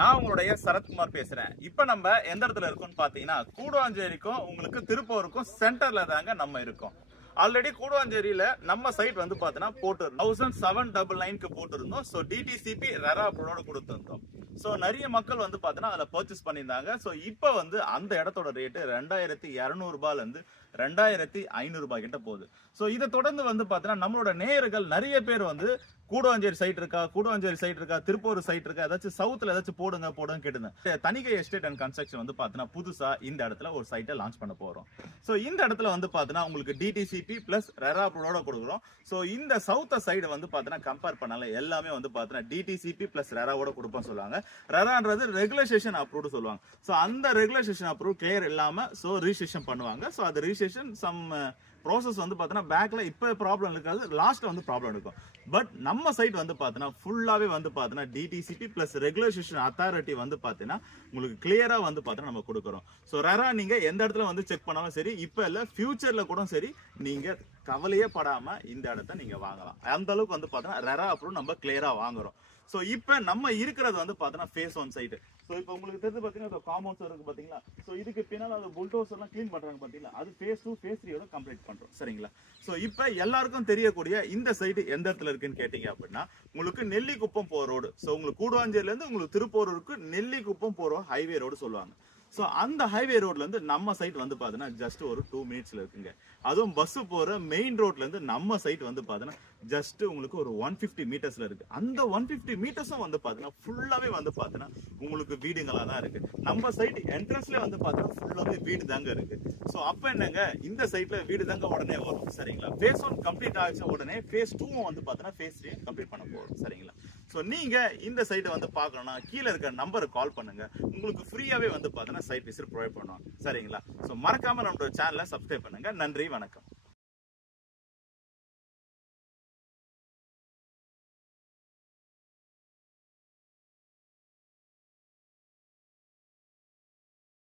நான் உங்களுடைய சரத்குமார் பேசுறேன். இப்ப நம்ம எந்த இடத்துல இருக்கோம்னு பாத்தீங்கன்னா கூடுவாஞ்சேரிக்கும் உங்களுக்கு திருப்பூருக்கும் சென்டர்ல தாங்க நம்ம இருக்கோம். ஆல்ரெடி கூடுவாஞ்சேரியில நம்ம சைட் வந்து பாத்தீங்கன்னா போட்டு 1799க்கு போட்டிருந்தோம். ஸோ டிடிசிபி ரெரா அப்ரூவோட கொடுத்திருந்தோம். ஸோ நிறைய மக்கள் வந்து பாத்தீங்கன்னா அதில் பர்ச்சேஸ் பண்ணியிருந்தாங்க. ஸோ இப்போ வந்து அந்த இடத்தோட ரேட்டு 2200 ரூபாயில இருந்து 2500 ரூபாய் கிட்ட போகுது. ஸோ இதை தொடர்ந்து வந்து பாத்தீங்கன்னா நம்மளோட நேயர்கள் நிறைய பேர் வந்து கூடுவாஞ்சேரி சைட் இருக்கா, திருப்பூர் சைட் இருக்கா, ஏதாச்சும் சவுத்துல ஏதாச்சும் போடுங்க கேட்டுங்க. தணிகை எஸ்டேட் அண்ட் கன்ஸ்ட்ரக்ஷன் வந்து பாத்தீங்கன்னா புதுசா இந்த இடத்துல ஒரு சைட்டை லான்ச் பண்ண போறோம். ஸோ இந்த இடத்துல வந்து பாத்தீங்கன்னா உங்களுக்கு டிடிசிபி பிளஸ் ரெரா அப்ரூவோட கொடுக்குறோம். ஸோ இந்த சவுத்த சைடு வந்து பாத்தீங்கன்னா கம்பேர் பண்ணால எல்லாமே வந்து பாத்தீங்கன்னா டிடிசிபி பிளஸ் ரெராவோட கொடுப்போம் சொல்லுவாங்க. ரெரான்றது ரெகுலேஷன் அப்ரூவ்டு சொல்லுவாங்க. ஸோ அந்த ரெகுலேஷன் அப்ரூவ் கிளியர் இல்லாம ஸோ ரிஜிஸ்ட்ரேஷன் பண்ணுவாங்க. ஸோ அது ரிஜிஸ்ட்ரேஷன் சம் ப்ராசஸ் வந்து பாத்தீங்கன்னா பேக்ல இப்ப ப்ராப்ளம் இருக்காது, லாஸ்ட்ல வந்து ப்ராப்ளம் இருக்கும். பட் நம்ம சைட் வந்து பாத்தீங்கன்னா ஃபுல்லாவே வந்து பாத்தீங்கன்னா டிடிசிபி பிளஸ் ரெகுலேஷன் அத்தாரிட்டி வந்து பாத்தீங்கன்னா உங்களுக்கு கிளியரா வந்து பாத்தீங்கன்னா நம்ம கொடுக்குறோம். ஸோ ரெரா நீங்க எந்த இடத்துல வந்து செக் பண்ணாலும் சரி, இப்ப இல்ல ஃபியூச்சர்ல கூட சரி, நீங்க கவலையே படாம இந்த இடத்த நீங்க வாங்கலாம். அந்த அளவுக்கு வந்து பாத்தீங்கன்னா ரெரா அப்ரூவ் நம்ம கிளியரா வாங்குறோம். சோ இப்ப நம்ம இருக்கிறது வந்து பாத்தீங்கன்னா ஃபேஸ் 1 சைட். சோ இப்போ உங்களுக்கு தெரிஞ்சு பாத்தீங்கன்னா காம்பவுண்ட்ஸ் இருக்கு பாத்தீங்களா. சோ இதுக்கு பின்னால அந்த புல்டோசர் எல்லாம் க்ளீன் பண்றாங்க பாத்தீங்களா, அது ஃபேஸ் 2 ஃபேஸ் 3 கம்ப்ளீட் பண்றோம். சரிங்களா. சோ இப்ப எல்லாருக்கும் தெரியக்கூடிய இந்த சைட் எந்த இடத்துல இருக்குன்னு கேட்டீங்க அப்படின்னா உங்களுக்கு நெல்லிக்குப்பம் போற ரோடு. சோ உங்களுக்கு கூடுவாஞ்சேரியில இருந்து உங்களுக்கு திருப்பூருக்கு நெல்லிக்குப்பம் போற ஹைவே ரோடு சொல்லுவாங்க. சோ அந்த ஹைவே ரோட்ல இருந்து நம்ம சைட் வந்து பாத்தீங்கன்னா ஜஸ்ட் ஒரு 2 மினிட்ஸ்ல இருக்குங்க. அதுவும் பஸ் போற மெயின் ரோட்ல இருந்து நம்ம சைட் வந்து பாத்தீங்கன்னா ஜஸ்ட் உங்களுக்கு ஒரு 150 மீட்டர்ஸ்ல இருக்கு. அந்த 150 மீட்டர்ஸும் வந்து பாத்தீங்கன்னா ஃபுல்லாவே வந்து பாத்தீங்கன்னா உங்களுக்கு வீடுங்களா தான் இருக்கு. நம்ம சைட் என்ட்ரன்ஸ்ல வந்து பாத்தீங்கன்னா ஃபுல்லாவே வீடு தாங்க இருக்கு. சோ அப்ப என்னங்க, இந்த சைட்ல வீடு தாங்க உடனே வரும். சரிங்களா. ஃபேஸ் 1 கம்ப்ளீட் ஆச்சு உடனே ஃபேஸ் 2 வந்து பாத்தீங்கன்னா ஃபேஸ் 3 கம்ப்ளீட் பண்ண போறோம். சரிங்களா. சோ நீங்க இந்த சைட்டை வந்து பார்க்கணும்னா கீழே இருக்க நம்பருக்கு கால் பண்ணுங்க. உங்களுக்கு ஃப்ரீயாவே வந்து பாத்தீங்கன்னா சைட் விசிட் ப்ரொவைட் பண்ணுவாங்க. சரிங்களா. சோ மறக்காம நம்மளோட சேனலை சப்ஸ்கிரைப் பண்ணுங்க. நன்றி, வணக்கம்.